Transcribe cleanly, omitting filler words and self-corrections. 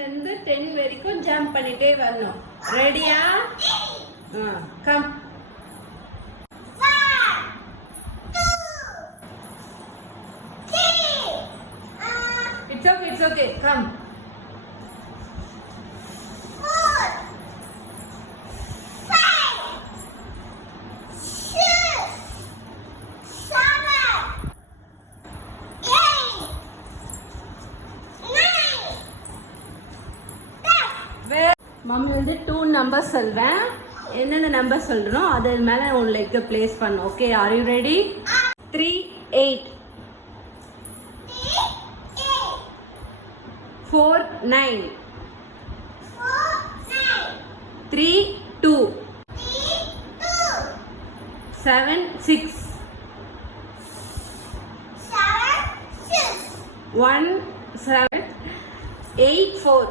இருந்து 10 வரைக்கும் ஜம்ப் பண்ணிட்டே வரணும். ரெடியா? கம். It's okay. Come. 4, 5, 6, 7, 8, 9. மம்மி வந்து 2 நம்பர் சொல்வேன். என்னென்ன நம்பர் சொல்றோம் அது மேல உன் லெக்க பிளேஸ் பண்ணு. Okay, are you ready? 3, 8, 4, 9, 3, 2, 7, 6, 1, 7, 8, 4.